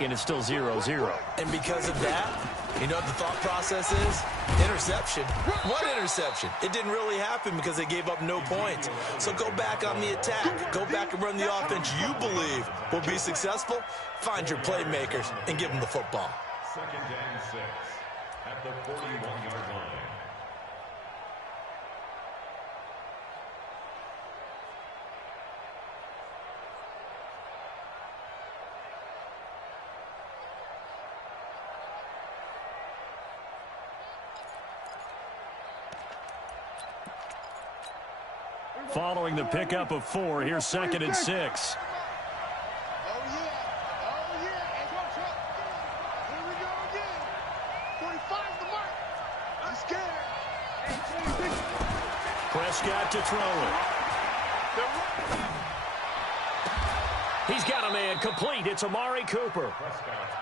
And it's still 0-0. And because of that, you know what the thought process is? Interception. What interception? It didn't really happen because they gave up no points. So go back on the attack. Go back and run the offense you believe will be successful. Find your playmakers and give them the football. 2nd and 6 at the 41-yard line. Following the pickup of 4, here's 2nd and 6. Oh, yeah. Oh, yeah. And watch out. Here we go again. 45's the mark. I'm scared. Prescott to throw it. He's got a man complete. It's Amari Cooper.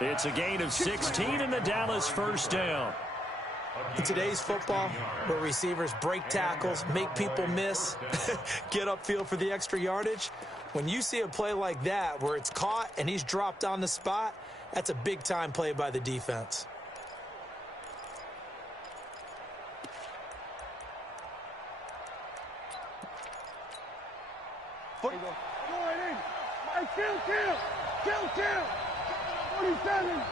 It's a gain of 16 and the Dallas first down. In today's football, where receivers break tackles, make people miss, get upfield for the extra yardage, when you see a play like that where it's caught and he's dropped on the spot, that's a big-time play by the defense. Go right in. Kill. 47.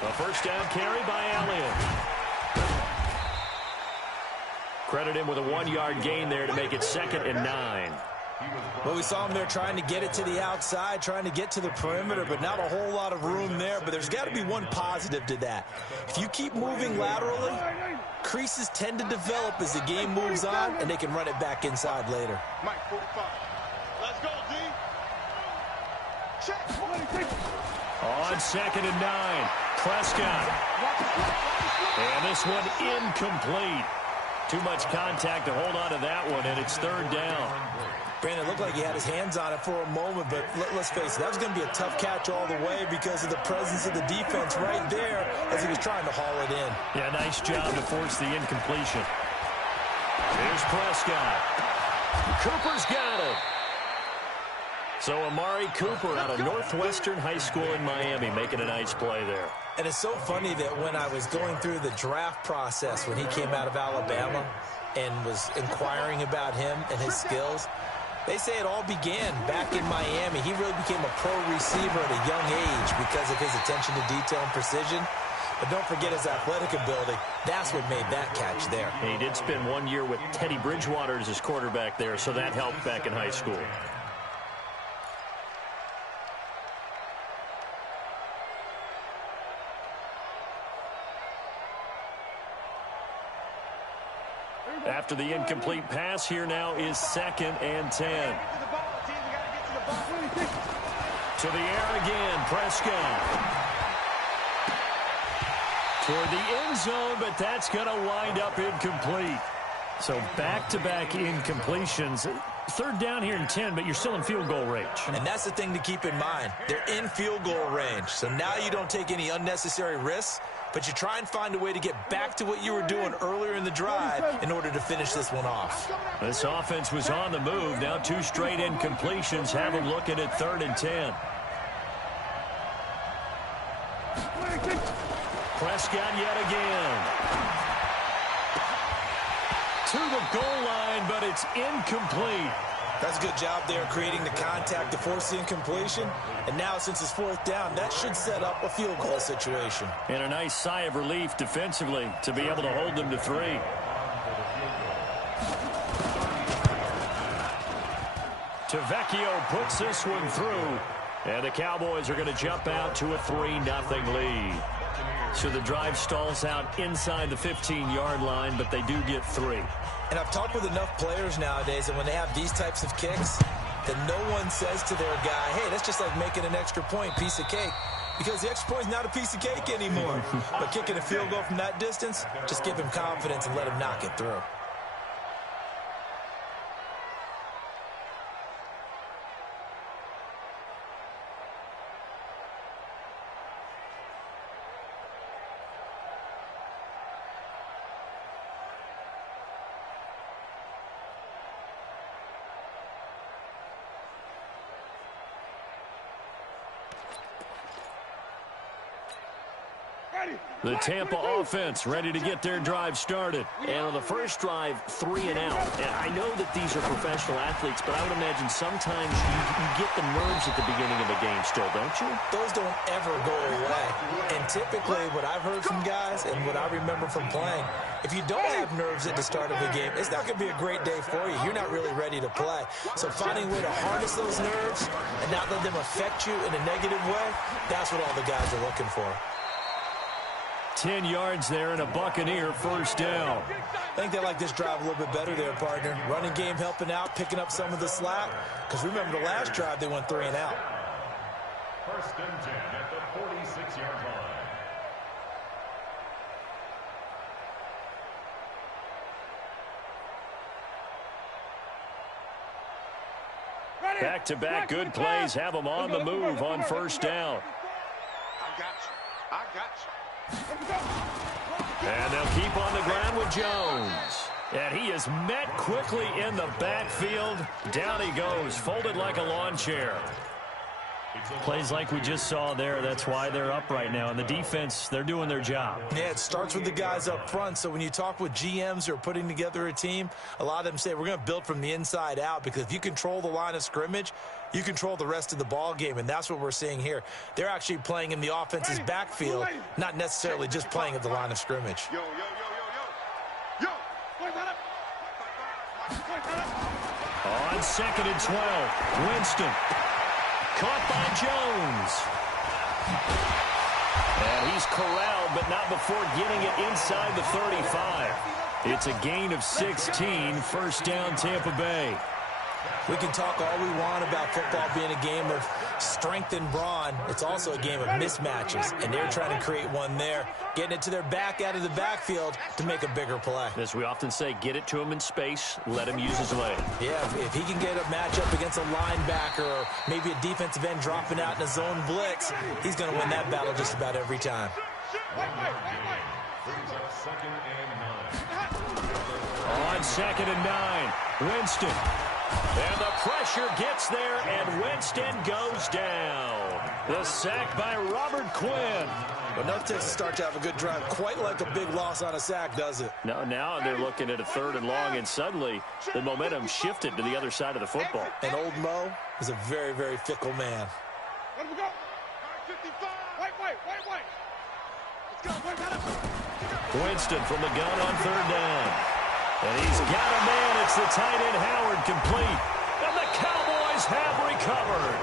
A first down carry by Elliott. Credit him with a 1-yard gain there to make it 2nd and 9. Well, we saw him there trying to get it to the outside, trying to get to the perimeter, but not a whole lot of room there. But there's got to be one positive to that. If you keep moving laterally, creases tend to develop as the game moves on, and they can run it back inside later. Mike, 45. Let's go, D. Check. On 2nd and 9, Prescott. And this one incomplete. Too much contact to hold on to that one, and it's 3rd down. Brandon, it looked like he had his hands on it for a moment, but let's face it, that was going to be a tough catch all the way because of the presence of the defense right there as he was trying to haul it in. Yeah, nice job to force the incompletion. Here's Prescott. Cooper's got it. So Amari Cooper out of Northwestern High School in Miami making a nice play there. And it's so funny that when I was going through the draft process when he came out of Alabama and was inquiring about him and his skills, they say it all began back in Miami. He really became a pro receiver at a young age because of his attention to detail and precision. But don't forget his athletic ability. That's what made that catch there. He did spend 1 year with Teddy Bridgewater as his quarterback there, so that helped back in high school. After the incomplete pass, here now is 2nd and 10. To the air again, Prescott. Toward the end zone, but that's going to wind up incomplete. So back-to-back incompletions. 3rd down here and 10, but you're still in field goal range. And that's the thing to keep in mind. They're in field goal range. So now you don't take any unnecessary risks, but you try and find a way to get back to what you were doing earlier in the drive in order to finish this one off. This offense was on the move. Now 2 straight incompletions have them looking at 3rd and 10. Prescott yet again. To the goal line, but it's incomplete. That's a good job there creating the contact to force the incompletion. And now since it's 4th down, that should set up a field goal situation. And a nice sigh of relief defensively to be able to hold them to 3. Tavecchio puts this one through. And the Cowboys are going to jump out to a 3-0 lead. So the drive stalls out inside the 15-yard line, but they do get 3. And I've talked with enough players nowadays, and when they have these types of kicks, that no one says to their guy, hey, that's just like making an extra point, piece of cake. Because the extra point is not a piece of cake anymore. But kicking a field goal from that distance, just give him confidence and let him knock it through. The Tampa offense ready to get their drive started. And on the first drive, 3 and out. And I know that these are professional athletes, but I would imagine sometimes you get the nerves at the beginning of a game still, don't you? Those don't ever go away. And typically what I've heard from guys and what I remember from playing, if you don't have nerves at the start of a game, it's not going to be a great day for you. You're not really ready to play. So finding a way to harness those nerves and not let them affect you in a negative way, that's what all the guys are looking for. 10 yards there and a Buccaneer first down. I think they like this drive a little bit better there, partner. Running game helping out, picking up some of the slack. Because remember the last drive, they went 3 and out. First and 10 at the 46-yard line. Back-to-back good plays have them on the move on first down. I got you. I got you. And they'll keep on the ground with Jones. And he is met quickly in the backfield. Down he goes, folded like a lawn chair. Plays like we just saw there. That's why they're up right now. And the defense, they're doing their job. Yeah, it starts with the guys up front. So when you talk with GMs who are putting together a team, a lot of them say we're going to build from the inside out, because if you control the line of scrimmage, you control the rest of the ball game, and that's what we're seeing here. They're actually playing in the offense's backfield, not necessarily just playing at the line of scrimmage. Yo, yo, yo, yo, yo. Yo. Wait, that up. On 2nd and 12, Winston. Caught by Jones. And he's corralled, but not before getting it inside the 35. It's a gain of 16, first down Tampa Bay. We can talk all we want about football being a game of strength and brawn. It's also a game of mismatches, and they're trying to create one there, getting it to their back out of the backfield to make a bigger play. As we often say, get it to him in space, let him use his leg. Yeah, if he can get a matchup against a linebacker or maybe a defensive end dropping out in a zone blitz, he's going to win that battle just about every time. On 2nd and 9, Winston. And the pressure gets there, and Winston goes down. The sack by Robert Quinn. But enough takes to start to have a good drive. Quite like a big loss on a sack, does it? No, now they're looking at a 3rd and long, and suddenly the momentum shifted to the other side of the football. And old Mo is a very, very fickle man. Let him go. 55. Wait. Let's go. Wait, got it. Winston from the gun on 3rd down. And he's got a man. It's the tight end Howard, complete. And the Cowboys have recovered.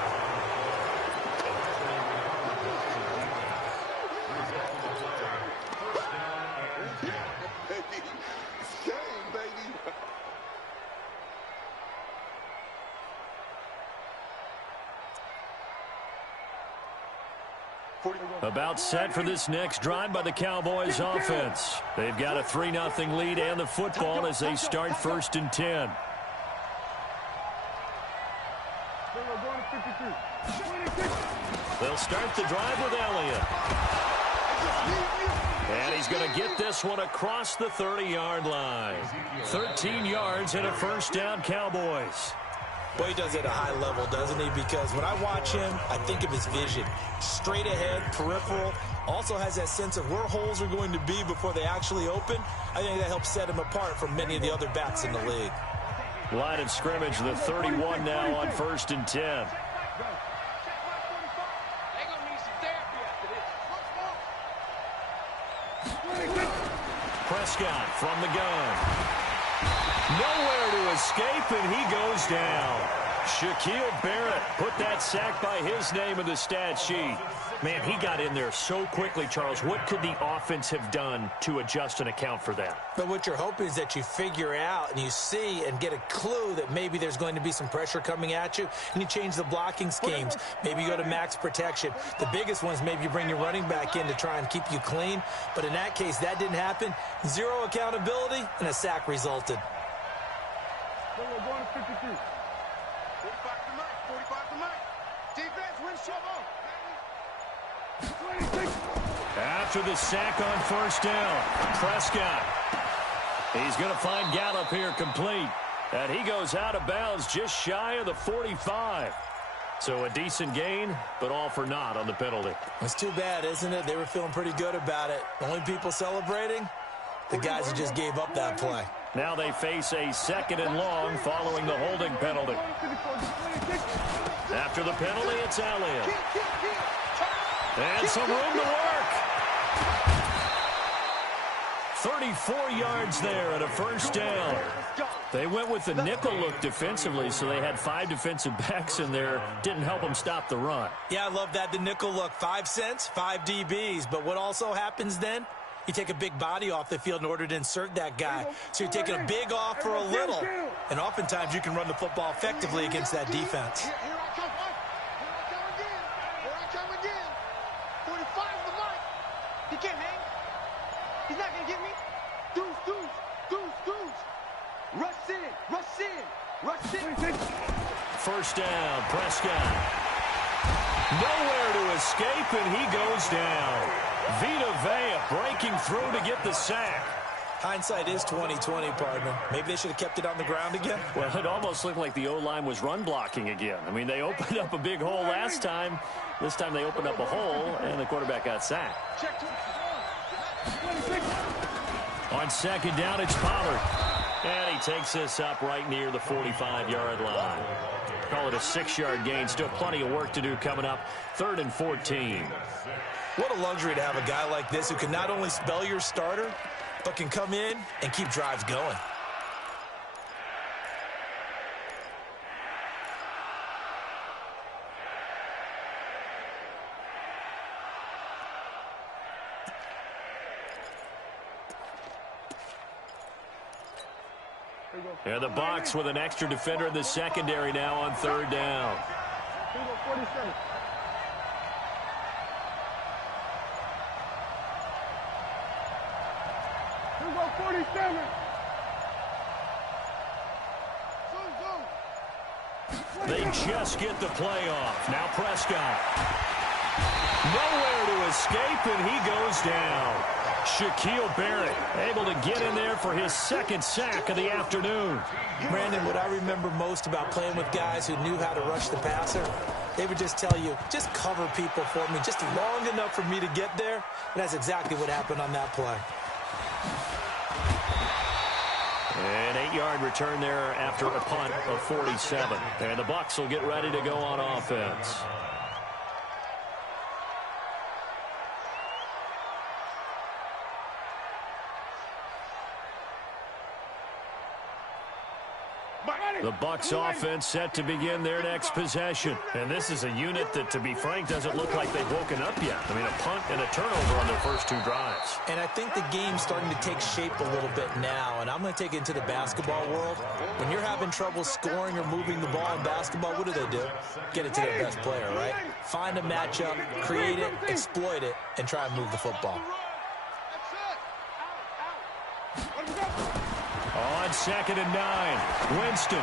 It's game, baby. About set for this next drive by the Cowboys offense. They've got a 3-0 lead and the football as they start 1st and 10. They'll start the drive with Elliott. And he's going to get this one across the 30-yard line. 13 yards and a first down, Cowboys. Boy, he does it at a high level, doesn't he? Because when I watch him, I think of his vision. Straight ahead, peripheral. Also has that sense of where holes are going to be before they actually open. I think that helps set him apart from many of the other backs in the league. Line of scrimmage, the 31 now on 1st and 10. Prescott from the gun. Nowhere to escape, and he goes down. Shaquille Barrett put that sack by his name in the stat sheet. Man, he got in there so quickly, Charles. What could the offense have done to adjust and account for that? But what you're hoping is that you figure out and you see and get a clue that maybe there's going to be some pressure coming at you, and you change the blocking schemes. Maybe you go to max protection. The biggest one is maybe you bring your running back in to try and keep you clean. But in that case, that didn't happen. Zero accountability, and a sack resulted. 45 to Mike. 45 to Mike. Defense wins trouble. After the sack on 1st down, Prescott. He's going to find Gallup here complete. And he goes out of bounds just shy of the 45. So a decent gain, but all for naught on the penalty. It's too bad, isn't it? They were feeling pretty good about it. The only people celebrating, the guys who just gave up that play. Now they face a 2nd and long following the holding penalty. After the penalty, it's Elliott. And some room to work. 34 yards there and a first down. They went with the nickel look defensively, so they had 5 defensive backs in there. Didn't help them stop the run. Yeah, I love that, the nickel look. 5 cents, 5 DBs. But what also happens then? You take a big body off the field in order to insert that guy. So you're taking a big off for a little. And oftentimes you can run the football effectively against that defense. Here I come. Here I come again. 45 the mark. He can't hang. He's not going to get me. Deuce. Rush in. First down, Prescott. Nowhere to escape, and he goes down. Vita Vea breaking through to get the sack. Hindsight is 20/20, partner. Maybe they should have kept it on the ground again. Well, it almost looked like the O-line was run blocking again. I mean, they opened up a big hole last time. This time they opened up a hole, and the quarterback got sacked. On 2nd down, it's Pollard. And he takes this up right near the 45-yard line. Call it a 6-yard gain. Still plenty of work to do coming up. 3rd and 14. What a luxury to have a guy like this who can not only spell your starter, but can come in and keep drives going. And the Bucs with an extra defender in the secondary now on 3rd down. Here we go, 47. They just get the play off. Now Prescott. Nowhere to escape, and he goes down. Shaquille Barrett able to get in there for his 2nd sack of the afternoon. Brandon, what I remember most about playing with guys who knew how to rush the passer, they would just tell you, just cover people for me, just long enough for me to get there. And that's exactly what happened on that play. An 8-yard return there after a punt of 47. And the Bucs will get ready to go on offense. The Bucs offense set to begin their next possession. And this is a unit that, to be frank, doesn't look like they've woken up yet. I mean, a punt and a turnover on their first 2 drives. And I think the game's starting to take shape a little bit now. And I'm going to take it into the basketball world. When you're having trouble scoring or moving the ball in basketball, what do? Get it to their best player, right? Find a matchup, create it, exploit it, and try and move the football. On 2nd and 9, Winston.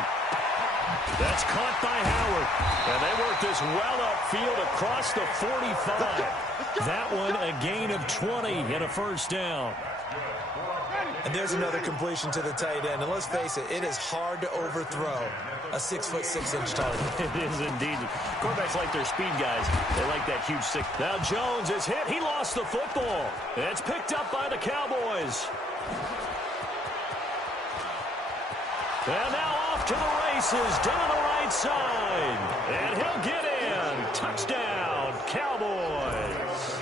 That's caught by Howard. And they work this well upfield across the 45. That one a gain of 20 and a first down. And there's another completion to the tight end. And let's face it, it is hard to overthrow a 6'6" target. It is indeed. Quarterbacks like their speed guys. They like that huge 6. Now Jones is hit. He lost the football. It's picked up by the Cowboys. And now off to the races down the right side. And he'll get in. Touchdown, Cowboys.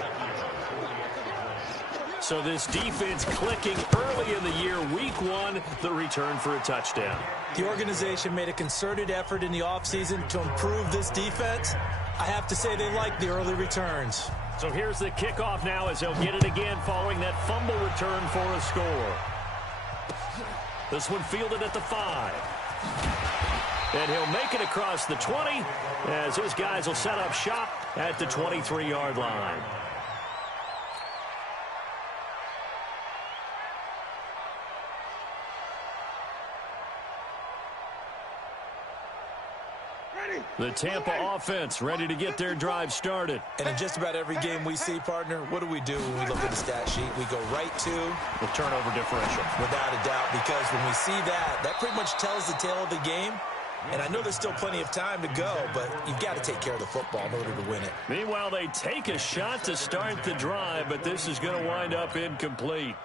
So this defense clicking early in the year. Week 1, the return for a touchdown. The organization made a concerted effort in the offseason to improve this defense. I have to say they like the early returns. So here's the kickoff now as they'll get it again following that fumble return for a score. This one fielded at the 5. And he'll make it across the 20 as his guys will set up shop at the 23-yard line. The Tampa offense ready to get their drive started. And in just about every game we see, partner, what do we do when we look at the stat sheet? We go right to the turnover differential. Without a doubt, because when we see that, that pretty much tells the tale of the game. And I know there's still plenty of time to go, but you've got to take care of the football in order to win it. Meanwhile, they take a shot to start the drive, but this is going to wind up incomplete.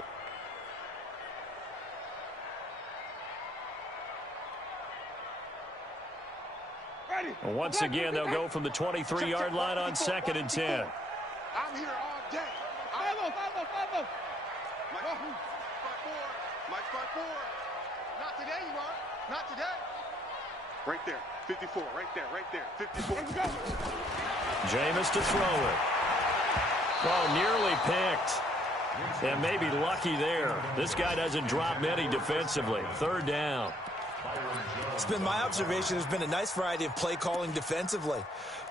Once again, they'll go from the 23-yard line on 2nd and 10. I'm here all day. Follow. Mike 5-4. Not today, you are. Not today. Right there. 54. Right there. 54. Let's go. Jameis to throw it. Oh, nearly picked. And maybe lucky there. This guy doesn't drop many defensively. 3rd down. It's been my observation there's been a nice variety of play calling defensively.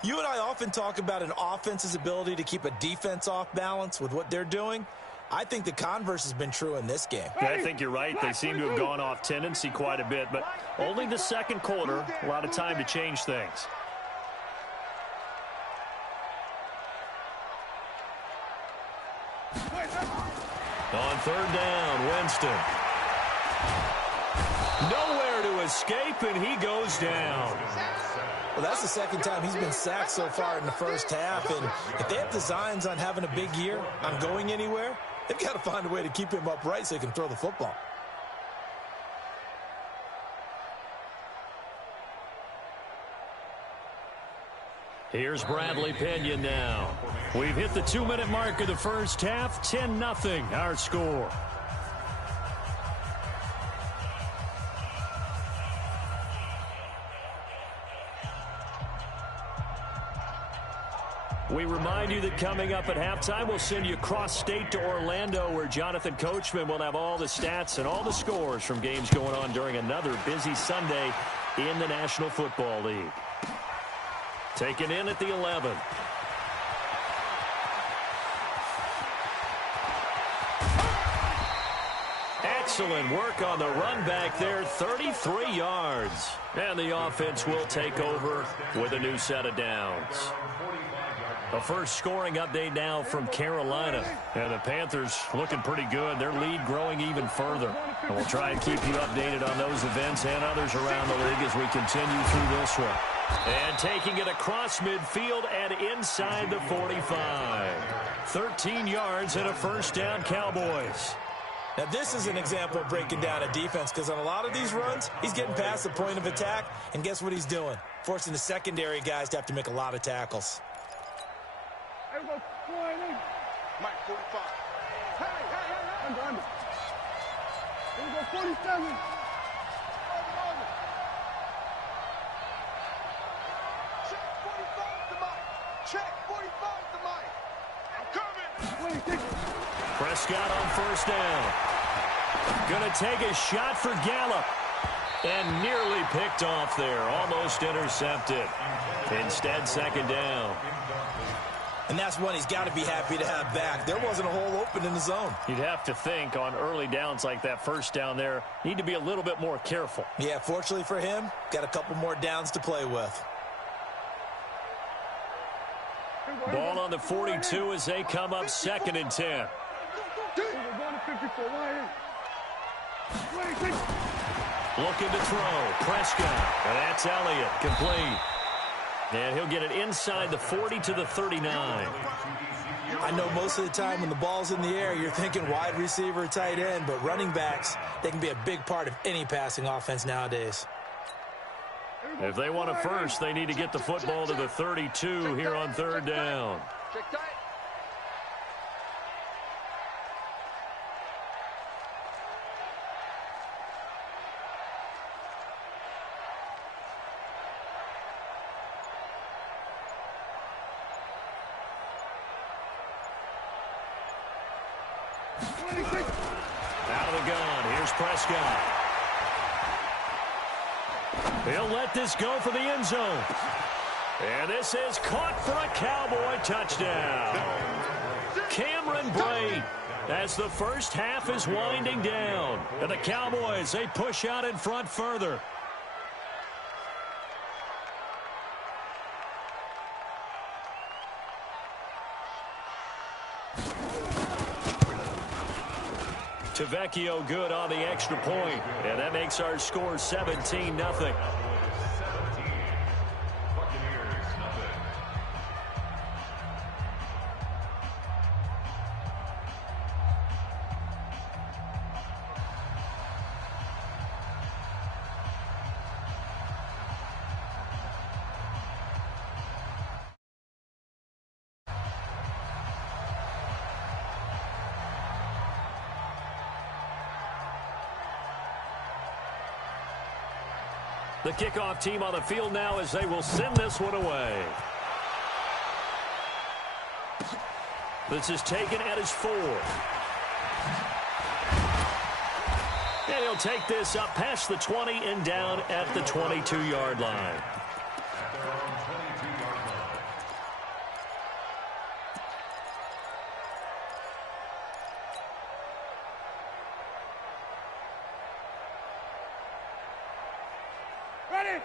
You and I often talk about an offense's ability to keep a defense off balance with what they're doing. I think the converse has been true in this game. Yeah, I think you're right. They seem to have gone off tendency quite a bit, but only the 2nd quarter, a lot of time to change things. On 3rd down, Winston. Nowhere to escape, and he goes down. Well, that's the 2nd time he's been sacked so far in the first half, and if they have designs on having a big year, on going anywhere, they've got to find a way to keep him upright so he can throw the football. Here's Bradley Pinion now. We've hit the 2-minute mark of the first half. 10-0 our score. We remind you that coming up at halftime, we'll send you cross-state to Orlando, where Jonathan Coachman will have all the stats and all the scores from games going on during another busy Sunday in the National Football League. Taken in at the 11. Excellent work on the run back there, 33 yards. And the offense will take over with a new set of downs. A first scoring update now from Carolina. And the Panthers looking pretty good. Their lead growing even further. And we'll try and keep you updated on those events and others around the league as we continue through this one. And taking it across midfield and inside the 45. 13 yards and a first down, Cowboys. Now, this is an example of breaking down a defense, because on a lot of these runs, he's getting past the point of attack, and guess what he's doing? Forcing the secondary guys to have to make a lot of tackles. Mike 45. Hey. Under. Here we go, 47. Check 45 to Mike. Check 45 to Mike. I'm coming. Prescott on first down. Going to take a shot for Gallup. And nearly picked off there. Almost intercepted. Instead, second down. And that's one he's got to be happy to have back. There wasn't a hole open in the zone. You'd have to think on early downs like that first down there, need to be a little bit more careful. Yeah, fortunately for him, got a couple more downs to play with. Ball on the 42 as they come up 2nd and 10. Looking to throw. Prescott. And that's Elliott. Complete. And he'll get it inside the 40 to the 39. I know most of the time when the ball's in the air, you're thinking wide receiver, tight end, but running backs, they can be a big part of any passing offense nowadays. If they want a first, they need to get the football to the 32 here on 3rd down. Out of the gun, here's Prescott. He'll let this go for the end zone. And this is caught for a Cowboy touchdown. Cameron Brate, as the first half is winding down. And the Cowboys, they push out in front further. Tavecchio good on the extra point, and that makes our score 17-0. The kickoff team on the field now as they will send this one away. This is taken at his 4. And he'll take this up past the 20 and down at the 22-yard line.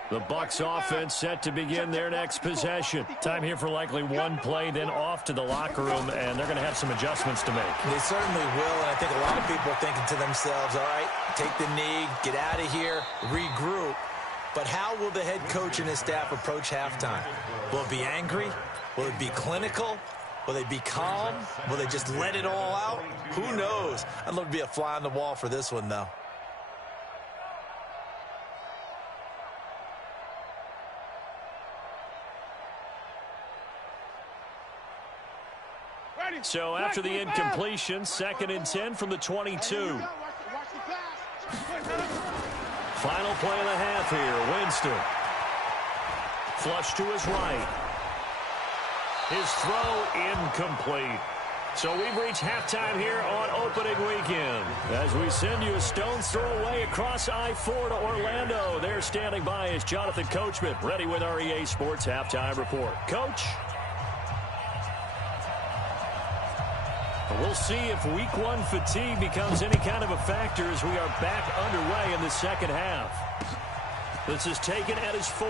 The Bucs offense set to begin their next possession. Time here for likely one play, then off to the locker room, and they're going to have some adjustments to make. They certainly will, and I think a lot of people are thinking to themselves, all right, take the knee, get out of here, regroup. But how will the head coach and his staff approach halftime? Will it be angry? Will it be clinical? Will they be calm? Will they just let it all out? Who knows? I'd love to be a fly on the wall for this one, though. So after the incompletion, 2nd and 10 from the 22. Final play of the half here. Winston. Flush to his right. His throw incomplete. So we've reached halftime here on opening weekend. As we send you a stone's throw away across I-4 to Orlando. There standing by is Jonathan Coachman, ready with our EA Sports Halftime Report. Coach? We'll see if week 1 fatigue becomes any kind of a factor as we are back underway in the second half. This is taken at his 4.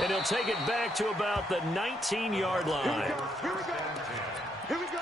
And he'll take it back to about the 19-yard line. Here we go. Here we go.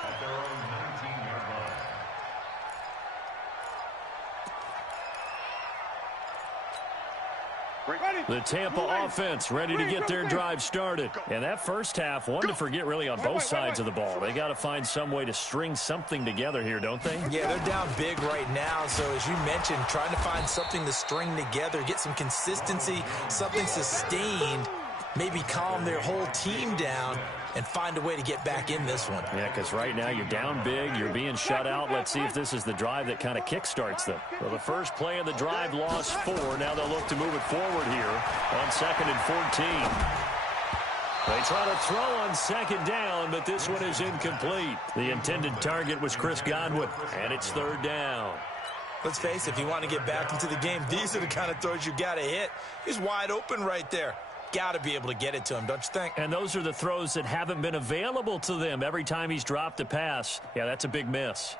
The Tampa offense ready to get their drive started. And that first half, one to forget really on both sides of the ball. They got to find some way to string something together here, don't they? Yeah, they're down big right now. So as you mentioned, trying to find something to string together, get some consistency, something sustained, maybe calm their whole team down and find a way to get back in this one. Yeah, because right now you're down big, you're being shut out. Let's see if this is the drive that kind of kickstarts them. Well, the first play of the drive lost 4. Now they'll look to move it forward here on 2nd and 14. They try to throw on 2nd down, but this one is incomplete. The intended target was Chris Godwin, and it's 3rd down. Let's face it, if you want to get back into the game, these are the kind of throws you got to hit. He's wide open right there. Got to be able to get it to him, don't you think? And those are the throws that haven't been available to them every time he's dropped a pass. Yeah, that's a big miss.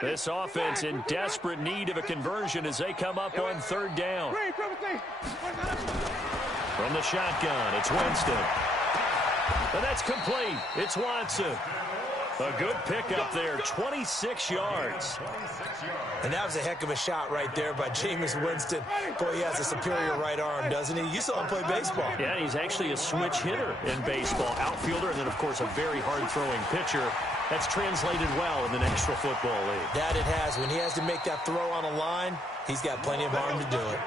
This offense in desperate need of a conversion as they come up on 3rd down. From the shotgun, it's Winston. And that's complete. It's Watson. A good pickup there, 26 yards. And that was a heck of a shot right there by Jameis Winston. Boy, he has a superior right arm, doesn't he? You saw him play baseball. Yeah, he's actually a switch hitter in baseball. Outfielder, and then, of course, a very hard-throwing pitcher. That's translated well in the National Football League. That it has. When he has to make that throw on a line, he's got plenty of arm to do it.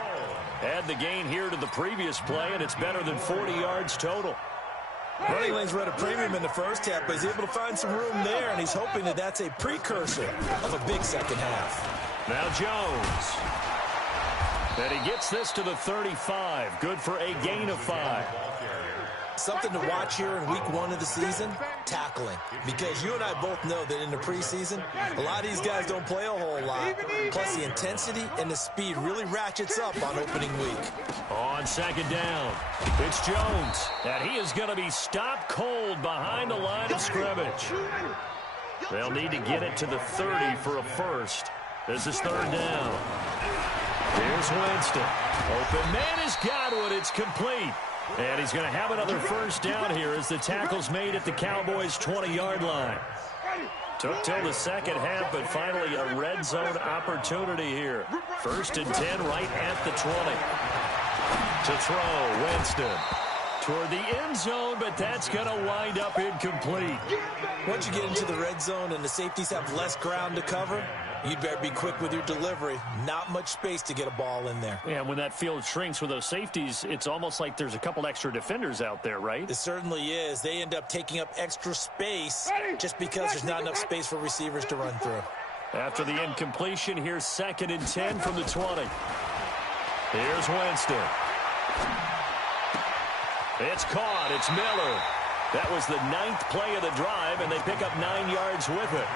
Add the gain here to the previous play, and it's better than 40 yards total. Running lanes were at a premium in the first half, but he's able to find some room there, and he's hoping that that's a precursor of a big second half. Now Jones. And he gets this to the 35. Good for a gain of 5. Something to watch here in week 1 of the season, tackling. Because you and I both know that in the preseason, a lot of these guys don't play a whole lot. Plus the intensity and the speed really ratchets up on opening week. On 2nd down, it's Jones. And he is going to be stopped cold behind the line of scrimmage. They'll need to get it to the 30 for a first. This is 3rd down. Here's Winston. Open man is Godwin. It's complete. And he's going to have another first down here as the tackle's made at the Cowboys' 20-yard line. Took till the second half, but finally a red zone opportunity here. 1st and 10 right at the 20. To throw, Winston. Toward the end zone, but that's going to wind up incomplete. Once you get into the red zone and the safeties have less ground to cover, You'd better be quick with your delivery. Not much space to get a ball in there. Yeah, when that field shrinks with those safeties, it's almost like there's a couple extra defenders out there, right? It certainly is. They end up taking up extra space just because there's not enough space for receivers to run through. After the incompletion, here's 2nd and 10 from the 20. Here's Winston. It's caught. It's Miller. That was the 9th play of the drive, and they pick up 9 yards with it.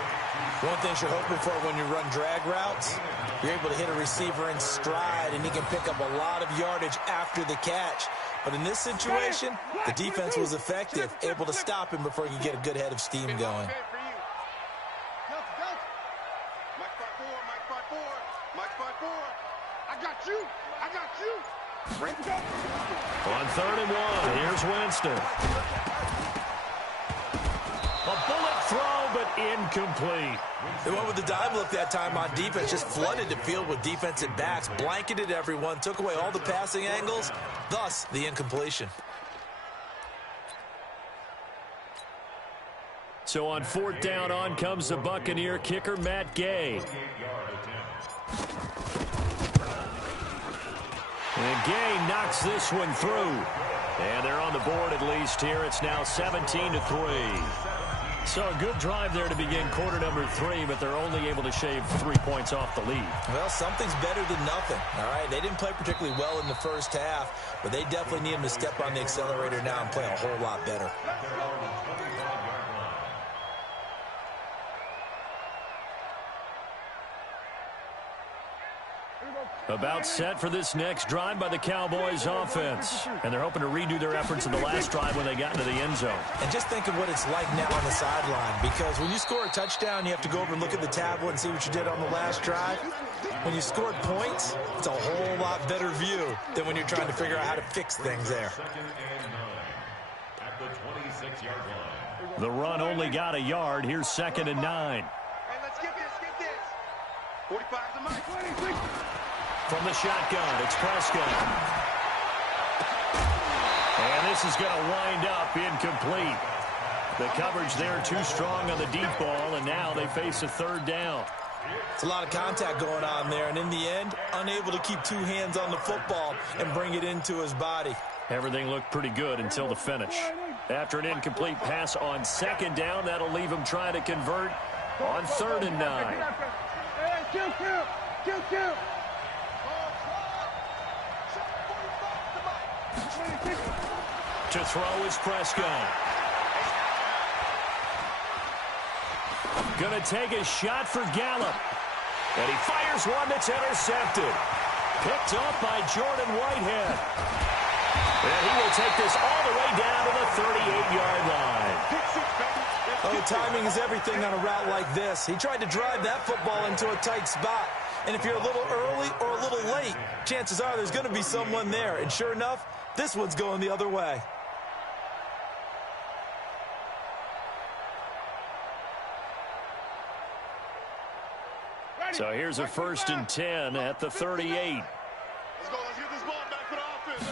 One thing you're hoping for when you run drag routes, you're able to hit a receiver in stride, and he can pick up a lot of yardage after the catch. But in this situation, the defense was effective, able to stop him before he could get a good head of steam going. I got you. On 3rd and 1, here's Winston. A bullet throw, but incomplete. They went with the dime look that time on defense, just flooded the field with defensive backs, blanketed everyone, took away all the passing angles, thus the incompletion. So on 4th down, on comes the Buccaneer kicker, Matt Gay. And Gay knocks this one through. And they're on the board at least here. It's now 17-3. So a good drive there to begin quarter number 3, but they're only able to shave 3 points off the lead. Well, something's better than nothing, all right? They didn't play particularly well in the first half, but they definitely need them to step on the accelerator now and play a whole lot better. About set for this next drive by the Cowboys offense. And they're hoping to redo their efforts in the last drive when they got into the end zone. And just think of what it's like now on the sideline, because when you score a touchdown, you have to go over and look at the tablet and see what you did on the last drive. When you scored points, it's a whole lot better view than when you're trying to figure out how to fix things there. At the 26-yard line. The run only got a yard. Here's 2nd and 9. Hey, let's get this. 45 to Mike. From the shotgun, it's Prescott. And this is going to wind up incomplete. The coverage there too strong on the deep ball, and now they face a 3rd down. It's a lot of contact going on there, and in the end, unable to keep 2 hands on the football and bring it into his body. Everything looked pretty good until the finish. After an incomplete pass on 2nd down, that'll leave him trying to convert on 3rd and 9. Kill. To throw is Prescott. Gonna take a shot for Gallup. And he fires one that's intercepted. Picked up by Jordan Whitehead. And he will take this all the way down to the 38-yard line. Oh, timing is everything on a route like this. He tried to drive that football into a tight spot. And if you're a little early or a little late, chances are there's going to be someone there. And sure enough, this one's going the other way. So here's a 1st and 10 at the 38. Let's get this ball back for the offense.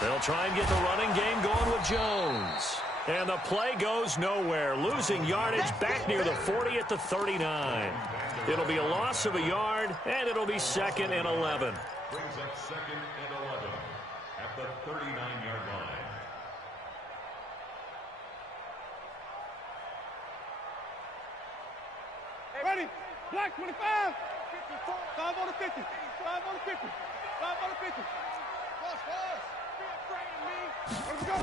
They'll try and get the running game going with Jones. And the play goes nowhere. Losing yardage back near the 40 at the 39. It'll be a loss of a yard, and it'll be 2nd and 11. Brings up 2nd and 11 at the 39-yard line. Ready? Black 25. 5 on the 50. 5 on the 50. 5 on the 50. Pause. Be afraid of me. Let's go.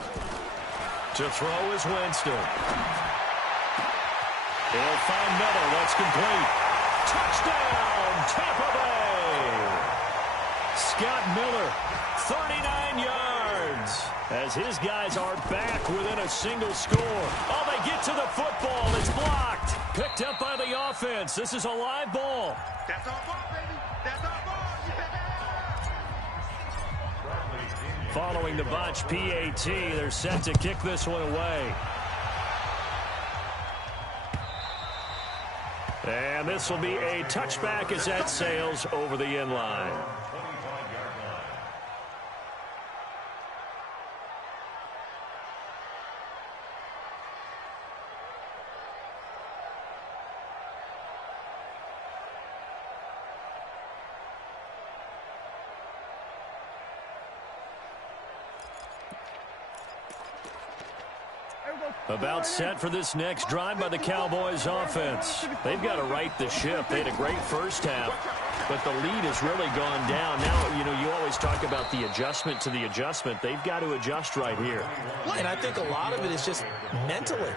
To throw is Winston. He'll find Miller. That's complete. Touchdown, Tampa Bay. Scott Miller, 39 yards. As his guys are back within a single score. Oh, they get to the football. It's blocked. Picked up by the offense. This is a live ball. That's our ball, baby. That's our ball. Yeah. Following the botch PAT, they're set to kick this one away. And this will be a touchback as that sails over the end line. About set for this next drive by the Cowboys offense. They've got to right the ship. They had a great first half, but the lead has really gone down. Now, you always talk about the adjustment to the adjustment. They've got to adjust right here. And I think a lot of it is just mentally.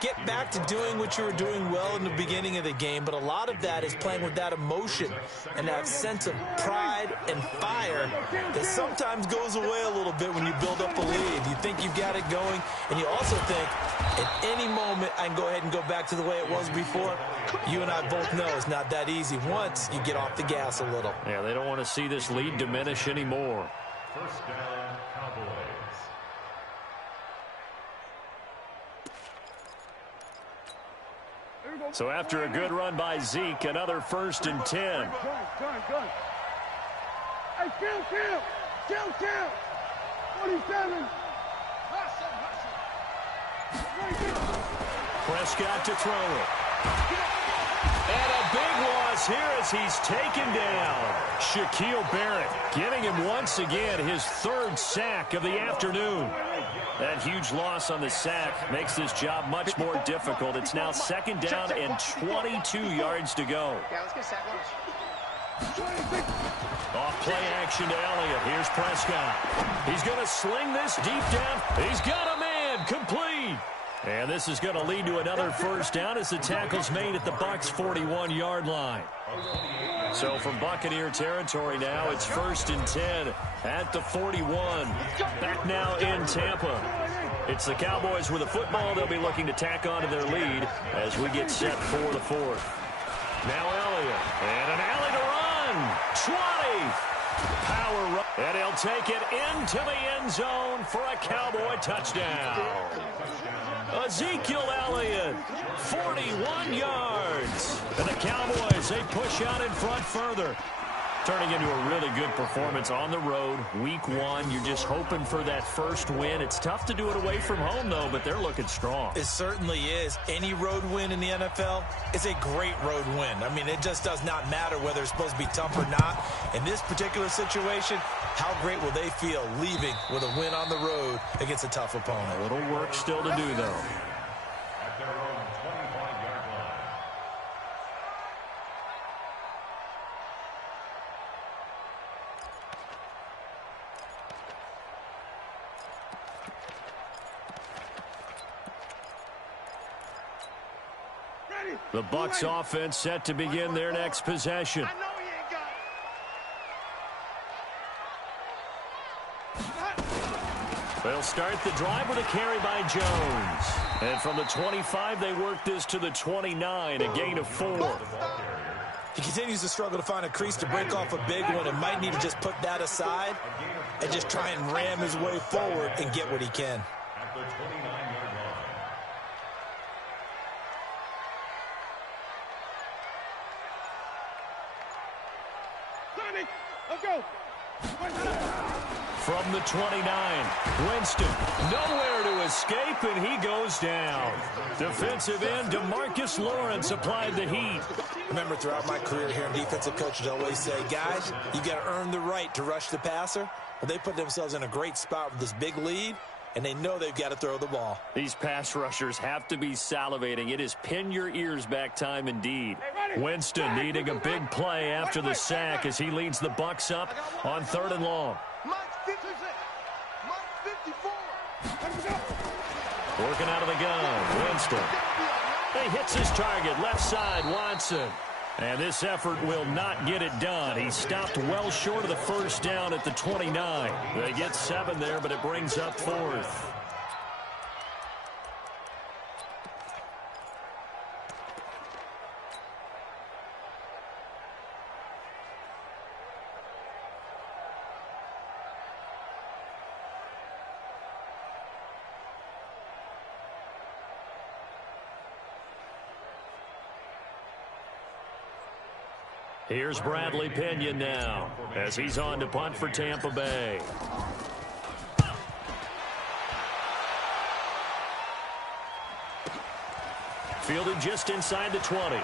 Get back to doing what you were doing well in the beginning of the game, but a lot of that is playing with that emotion and that sense of pride and fire that sometimes goes away a little bit when you build up a lead. You think you've got it going, and you also think at any moment I can go ahead and go back to the way it was before. You and I both know it's not that easy once you get off the gas a little. Yeah, they don't want to see this lead diminish anymore. First down, Cowboys. So after a good run by Zeke, another 1st and 10. Hey, chill. 47. Prescott to throw it. And a big loss here as he's taken down. Shaquille Barrett getting him once again his 3rd sack of the afternoon. That huge loss on the sack makes this job much more difficult. It's now 2nd down and 22 yards to go. Yeah, let's get sack lunch. Off play action to Elliott. Here's Prescott. He's going to sling this deep down. He's got a man. Complete. And this is going to lead to another 1st down as the tackle's made at the Bucs' 41-yard line. So from Buccaneer territory now, it's 1st and 10 at the 41. Back now in Tampa. It's the Cowboys with the football. They'll be looking to tack on to their lead as we get set for the 4th. Now Elliott. And an alley to run. 20. Power run. And he'll take it into the end zone for a Cowboy touchdown. Ezekiel Elliott, 41 yards. And the Cowboys, they push out in front further. Turning into a really good performance on the road, week 1. You're just hoping for that first win. It's tough to do it away from home, though, but they're looking strong. It certainly is. Any road win in the NFL is a great road win. I mean, it just does not matter whether it's supposed to be tough or not. In this particular situation, how great will they feel leaving with a win on the road against a tough opponent? A little work still to do, though. At their own 25-yard line. The Bucs offense set to begin their next possession. I know he ain't got it. They'll start the drive with a carry by Jones. And from the 25, they work this to the 29, a gain of 4. He continues to struggle to find a crease to break off a big one and might need to just put that aside and just try and ram his way forward and get what he can. At the 29-yard line. Sonny, let's go. From the 29, Winston nowhere to escape, and he goes down. Defensive end DeMarcus Lawrence applied the heat. Remember, throughout my career here, defensive coaches always say, guys, you got to earn the right to rush the passer. Well, they put themselves in a great spot with this big lead, and they know they've got to throw the ball. These pass rushers have to be salivating. It is pin your ears back time indeed. Winston needing a big play after the sack as he leads the Bucs up on 3rd and long. Mike 56. Mike 54. Working out of the gun, Winston. He hits his target, left side, Watson. And this effort will not get it done. He stopped well short of the 1st down at the 29. They get 7 there, but it brings up 4th. Here's Bradley Pinion now as he's on to punt for Tampa Bay. Fielded just inside the 20.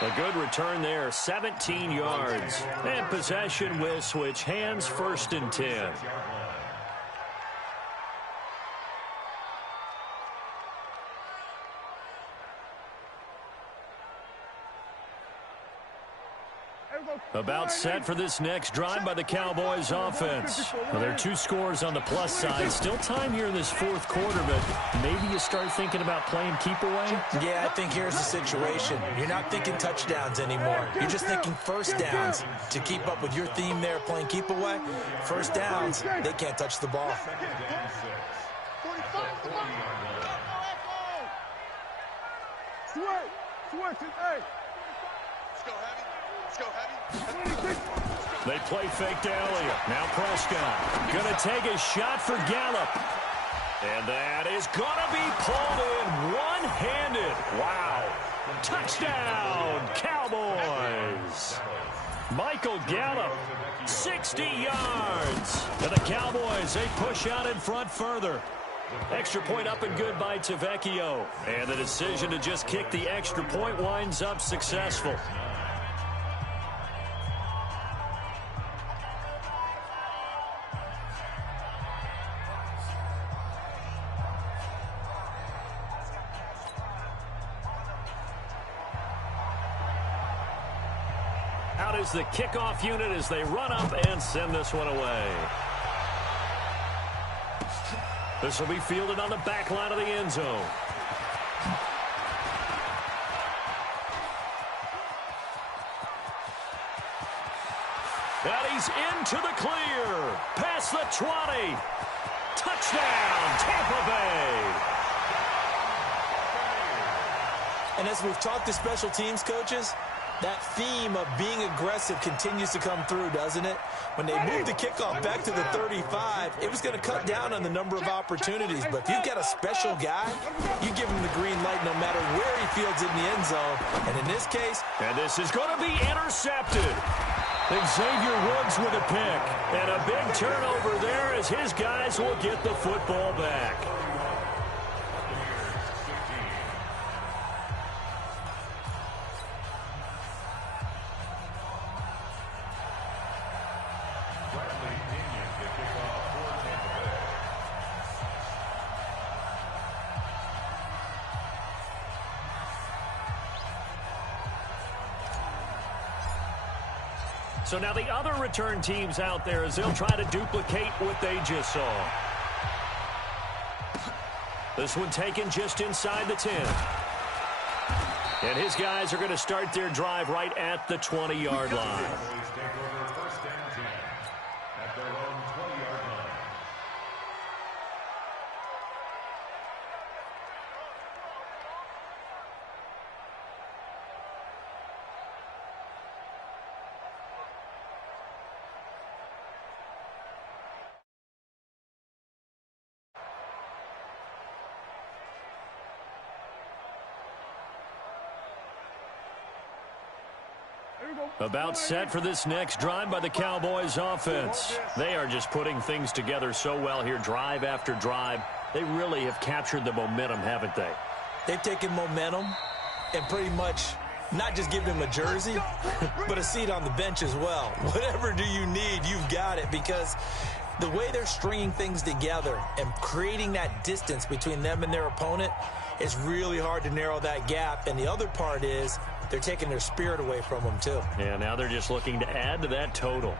A good return there, 17 yards. And possession will switch hands, 1st and 10. About set for this next drive by the Cowboys offense. Well, there are 2 scores on the plus side. Still time here in this 4th quarter, but maybe you start thinking about playing keep away? Yeah, I think here's the situation. You're not thinking touchdowns anymore. You're just thinking first downs. To keep up with your theme there, playing keep away, first downs, they can't touch the ball. 45 to Mike. Switch, hey. Let's go heavy. Let's go heavy. They play fake to Elliott. Now Prescott going to take a shot for Gallup. And that is going to be pulled in one-handed. Wow. Touchdown, Cowboys. Michael Gallup, 60 yards. And the Cowboys, they push out in front further. Extra point up and good by Tavecchio. And the decision to just kick the extra point winds up successful. Out is the kickoff unit as they run up and send this one away. This will be fielded on the back line of the end zone. And he's into the clear. Past the 20. Touchdown, Tampa Bay. And as we've talked to special teams coaches, that theme of being aggressive continues to come through, doesn't it? When they moved the kickoff back to the 35, it was going to cut down on the number of opportunities. But if you've got a special guy, you give him the green light no matter where he fields in the end zone. And in this case... And this is going to be intercepted. Xavier Woods with a pick. And a big turnover there as his guys will get the football back. So now the other return teams out there as they'll try to duplicate what they just saw. This one taken just inside the 10. And his guys are going to start their drive right at the 20-yard line. About set for this next drive by the Cowboys offense. They are just putting things together so well here, drive after drive. They really have captured the momentum, haven't they? They've taken momentum and pretty much not just given him a jersey, but a seat on the bench as well. Whatever do you need, you've got it, because the way they're stringing things together and creating that distance between them and their opponent is really hard to narrow that gap. And the other part is they're taking their spirit away from them, too. Yeah, now they're just looking to add to that total.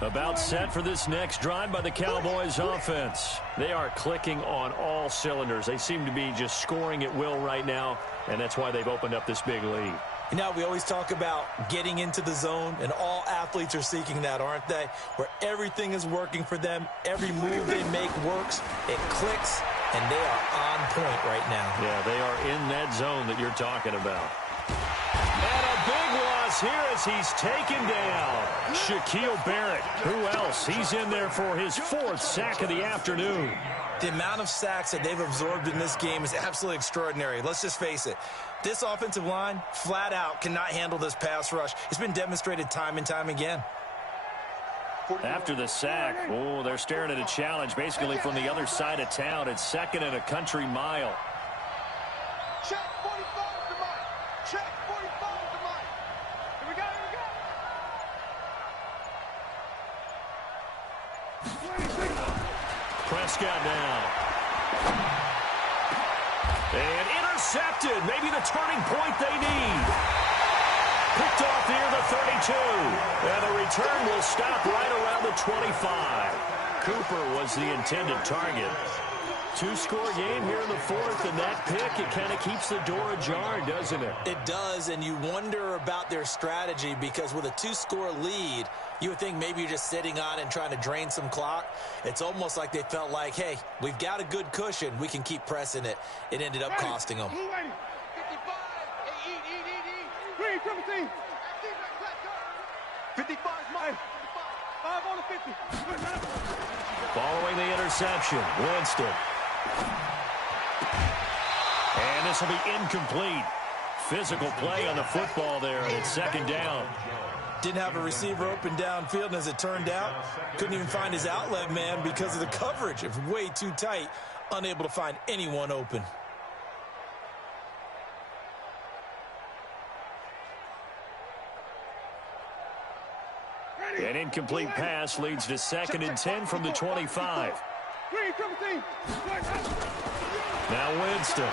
About set for this next drive by the Cowboys offense. They are clicking on all cylinders. They seem to be just scoring at will right now, and that's why they've opened up this big lead. You know, we always talk about getting into the zone, and all athletes are seeking that, aren't they? Where everything is working for them, every move they make works, it clicks, and they are on point right now. Yeah, they are in that zone that you're talking about. And a big loss here as he's taken down. Shaquille Barrett. Who else? He's in there for his 4th sack of the afternoon. The amount of sacks that they've absorbed in this game is absolutely extraordinary. Let's just face it. This offensive line, flat out, cannot handle this pass rush. It's been demonstrated time and time again. After the sack, oh, they're staring at a challenge basically from the other side of town. It's 2nd and a country mile. Check 45 to Mike. Check 45 to Mike. Here we go, here we go. Prescott now. And intercepted. Maybe the turning point they need. Picked off near the 32. And the return will stop right around the 25. Cooper was the intended target. Two-score game here in the fourth, and that pick, it kind of keeps the door ajar, doesn't it? It does, and you wonder about their strategy because with a two-score lead, you would think maybe you're just sitting on and trying to drain some clock. It's almost like they felt like, hey, we've got a good cushion. We can keep pressing it. It ended up costing them. 55 is mine. 5 on the 50. Following the interception, Winston. And this will be incomplete. Physical play on the football there, and it's second down. Didn't have a receiver open downfield, and as it turned out, couldn't even find his outlet man because of the coverage. It was way too tight, unable to find anyone open. An incomplete pass leads to 2nd and 10 from the 25. Now Winston.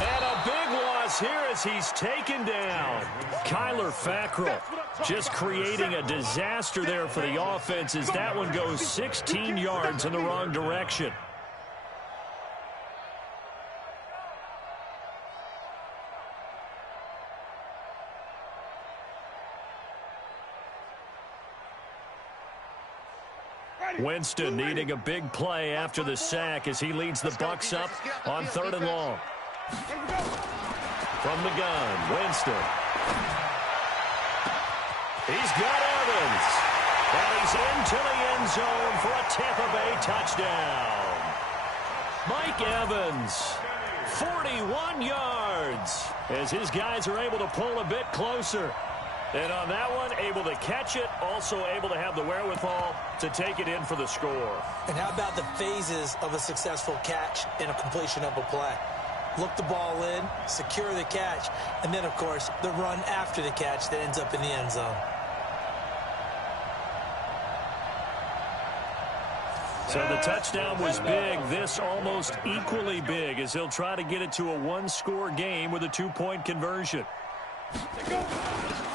And a big loss here as he's taken down. Kyler Fackrell just creating a disaster there for the offense as that one goes 16 yards in the wrong direction. Winston needing a big play after the sack as he leads the Bucs up on 3rd and long. From the gun, Winston. He's got Evans. And he's into the end zone for a Tampa Bay touchdown. Mike Evans, 41 yards as his guys are able to pull a bit closer. And on that one, able to catch it, also able to have the wherewithal to take it in for the score. And how about the phases of a successful catch and a completion of a play? Look the ball in, secure the catch, and then, of course, the run after the catch that ends up in the end zone. So the touchdown was big. This almost equally big as he'll try to get it to a one-score game with a two-point conversion.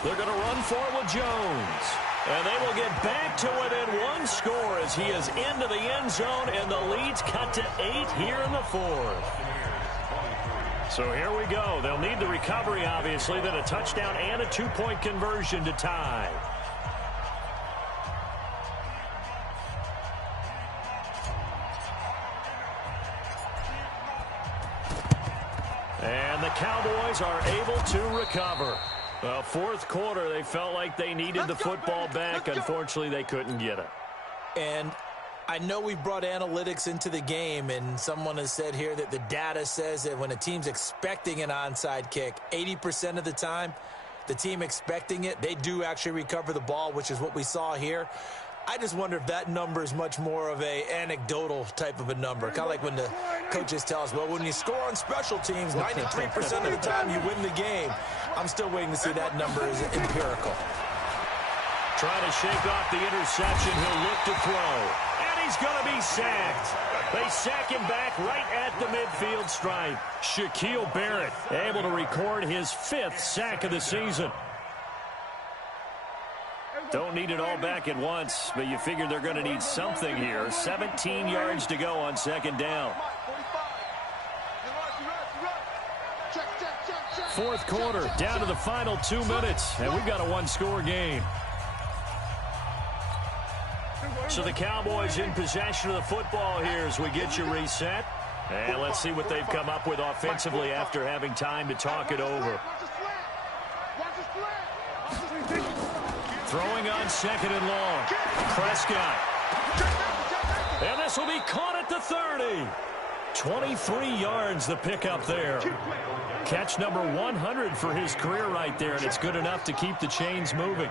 They're going to run for it with Jones. And they will get back to within one score as he is into the end zone, and the lead's cut to 8 here in the fourth. So here we go. They'll need the recovery, obviously, then a touchdown and a two-point conversion to tie. And the Cowboys are able to recover. Fourth quarter, they felt like they needed the football back. Unfortunately, they couldn't get it. And I know we brought analytics into the game, and someone has said here that the data says that when a team's expecting an onside kick, 80% of the time, the team expecting it, they do actually recover the ball, which is what we saw here. I just wonder if that number is much more of a anecdotal type of a number. Kind of like when the coaches tell us, well, when you score on special teams, 93% of the time you win the game. I'm still waiting to see that number is empirical. Trying to shake off the interception. He'll look to throw. And he's going to be sacked. They sack him back right at the midfield stripe. Shaquille Barrett able to record his 5th sack of the season. Don't need it all back at once, but you figure they're going to need something here. 17 yards to go on second down. Fourth quarter, down to the final 2 minutes, and we've got a one-score game. So the Cowboys in possession of the football here as we get you reset. And let's see what they've come up with offensively after having time to talk it over. Throwing on 2nd and long. Prescott. And this will be caught at the 30. 23 yards the pickup there. Catch number 100 for his career right there, and it's good enough to keep the chains moving.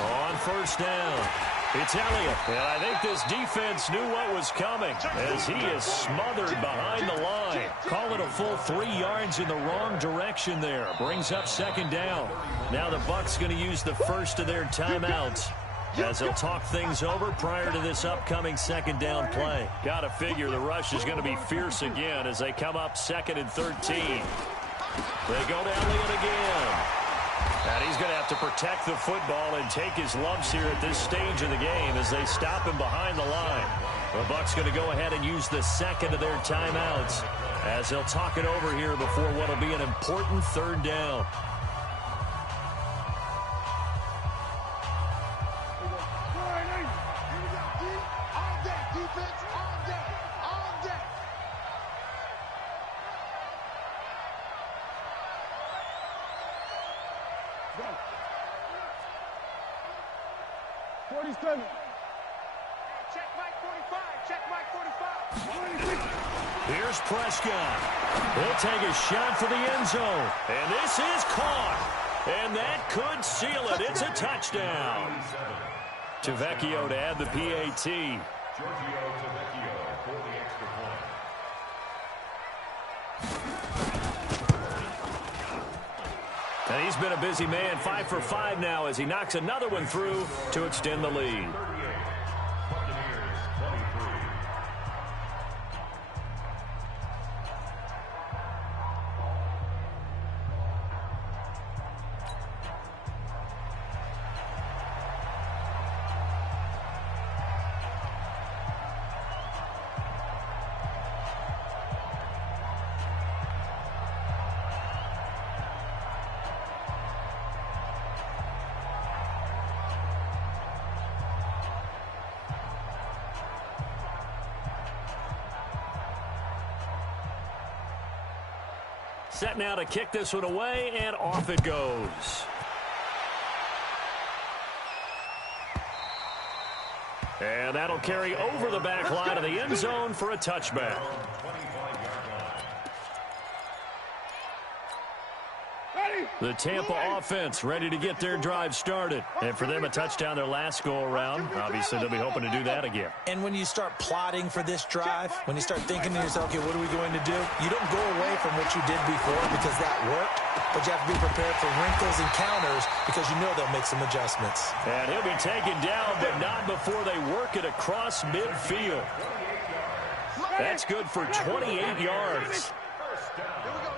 On first down, it's Elliott. And I think this defense knew what was coming as he is smothered behind the line. Call it a full 3 yards in the wrong direction there. Brings up second down. Now the Bucs going to use the first of their timeouts. as he'll talk things over prior to this upcoming second down play. Got to figure the rush is going to be fierce again as they come up 2nd and 13. They go to Elliott again. And he's going to have to protect the football and take his lumps here at this stage of the game as they stop him behind the line. The Bucs going to go ahead and use the second of their timeouts as they'll talk it over here before what will be an important 3rd down. Check Mike 45. Check Mike 45. Here's Prescott. He'll take a shot for the end zone. And this is caught. And that could seal it. It's a touchdown. Tavecchio to add the PAT. Giorgio Tavecchio for the extra point. And he's been a busy man, 5 for 5 now as he knocks another one through to extend the lead. 38. Buccaneers 23. Set now to kick this one away, and off it goes. And that'll carry over the back line of the end zone for a touchback. 25-yard line. The Tampa offense ready to get their drive started. And for them, a touchdown their last go-around. Obviously, they'll be hoping to do that again. And when you start plotting for this drive, when you start thinking to yourself, okay, what are we going to do? You don't go away from what you did before because that worked, but you have to be prepared for wrinkles and counters because you know they'll make some adjustments. And he'll be taken down, but not before they work it across midfield. That's good for 28 yards. First down.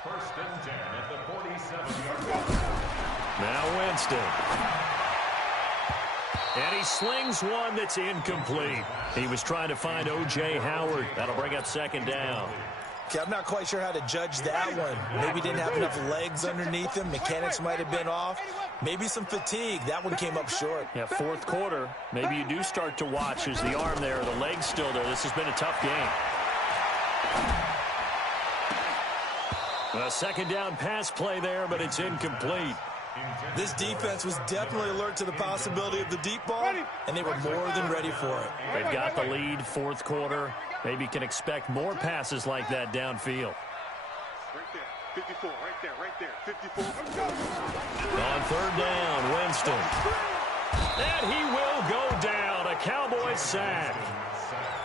First and 10 at the 47-yard line. Now Winston. And he slings one that's incomplete. He was trying to find O.J. Howard. That'll bring up second down. Okay, I'm not quite sure how to judge that one. Maybe didn't have enough legs underneath him. Mechanics might have been off. Maybe some fatigue. That one came up short. Yeah, fourth quarter. Maybe you do start to watch. There's the arm there, the leg's still there. This has been a tough game. A second down pass play there, but it's incomplete. This defense was definitely alert to the possibility of the deep ball, and they were more than ready for it. They've got the lead, fourth quarter. Maybe you can expect more passes like that downfield. Right there. 54. Right there. 54. On third down, Winston. And he will go down. A Cowboys sack.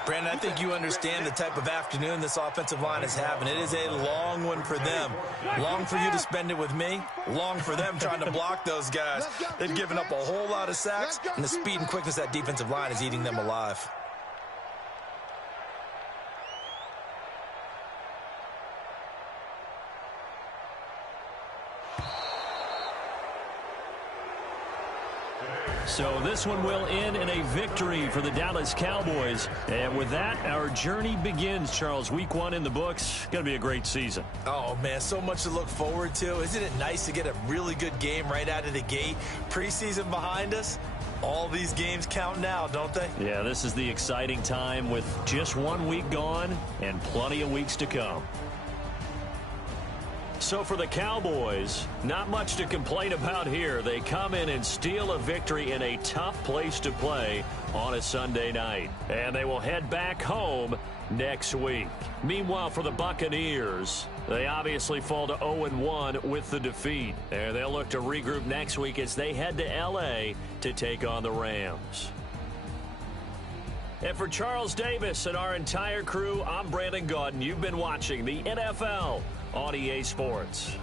Brandon, I think you understand the type of afternoon this offensive line is having. It is a long one for them. Long for you to spend it with me. Long for them trying to block those guys. They've given up a whole lot of sacks, and the speed and quickness of that defensive line is eating them alive. So this one will end in a victory for the Dallas Cowboys. And with that, our journey begins, Charles. Week 1 in the books. Going to be a great season. Oh, man, so much to look forward to. Isn't it nice to get a really good game right out of the gate? Preseason behind us. All these games count now, don't they? Yeah, this is the exciting time with just 1 week gone and plenty of weeks to come. So for the Cowboys, not much to complain about here. They come in and steal a victory in a tough place to play on a Sunday night. And they will head back home next week. Meanwhile, for the Buccaneers, they obviously fall to 0-1 with the defeat. And they'll look to regroup next week as they head to L.A. to take on the Rams. And for Charles Davis and our entire crew, I'm Brandon Gaudin. You've been watching the NFL on EA Sports.